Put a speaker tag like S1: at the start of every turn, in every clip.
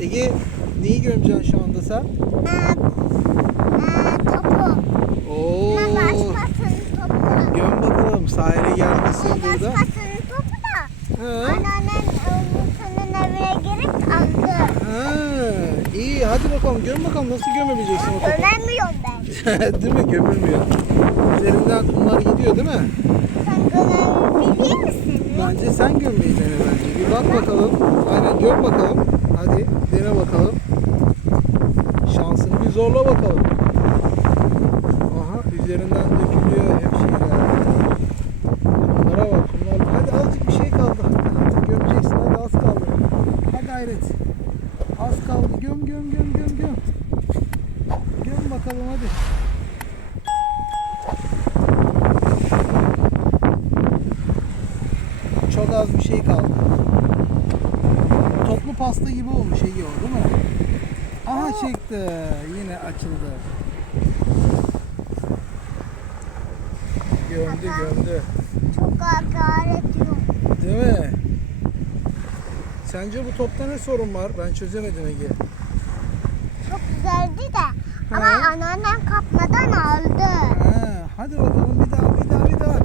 S1: Ege neyi gömeceksin şu anda sen?
S2: Ee, ee, topu.
S1: Oo.
S2: Ben başkasının topu.
S1: Göm bakalım sahile gelmesin
S2: O
S1: burada.
S2: başkasının topu da.
S1: Ha.
S2: Anneannem Umut'un evine girip aldı.
S1: Ha. İyi hadi bakalım göm bakalım nasıl gömebileceksin o topu.
S2: Göremiyorum ben.
S1: değil mi? Gömülmüyor. Üzerinden kumlar gidiyor değil mi?
S2: Sen görebilir misin?
S1: Bence sen gömmeyi dene bence. Bir bak bakalım. Aynen göm bakalım. Dene bakalım. Şansını bir zorla bakalım. Aha üzerinden dökülüyor hep şeyler. Bunlara bak bunlar. Hadi azıcık bir şey kaldı. Hadi gömeceksin hadi az kaldı. Hadi gayret. Az kaldı. Göm göm göm göm göm. Göm bakalım hadi. Çok az bir şey kaldı. Toplu pasta gibi olmuş Ege o değil mi? Aha çıktı. Yine açıldı. Gömdü gömdü.
S2: Çok hakaret yok.
S1: Değil mi? Sence bu topta ne sorun var? Ben çözemedim Ege.
S2: Çok güzeldi de. Ama
S1: Ha.
S2: anneannem kapmadan aldı.
S1: Ha, hadi bakalım bir daha bir daha bir daha.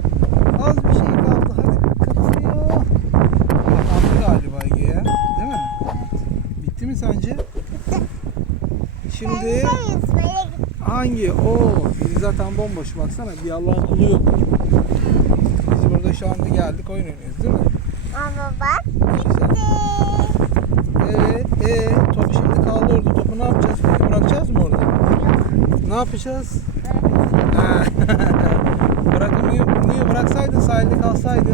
S1: Az bir şey kaldı. Hadi kapıyor. Kapandı galiba Ege ya. Değil mi? Bitti mi sence? Şimdi hangi? Oo, biri zaten bomboş. Baksana bir Allah'ın kulu yok. Biz burada şu anda geldik oyun oynuyoruz değil mi?
S2: Ama bak gitti.
S1: Evet, ee, top şimdi kaldı orada. Topu ne yapacağız? Peki bırakacağız mı orada? Ne yapacağız? Bırakın niye, niye bıraksaydın sahilde kalsaydı?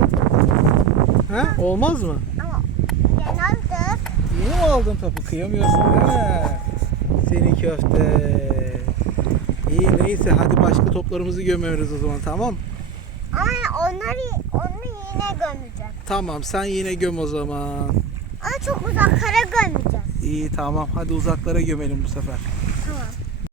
S1: Ha? Olmaz mı?
S2: Ama ben aldım.
S1: Mi aldın topu? Kıyamıyorsun değil mi? Köfte. İyi neyse hadi başka toplarımızı gömüyoruz o zaman tamam.
S2: Ama onları onu yine gömeceğim.
S1: Tamam sen yine göm o zaman.
S2: Ama çok uzaklara gömeceğiz.
S1: İyi tamam hadi uzaklara gömelim bu sefer.
S2: Tamam.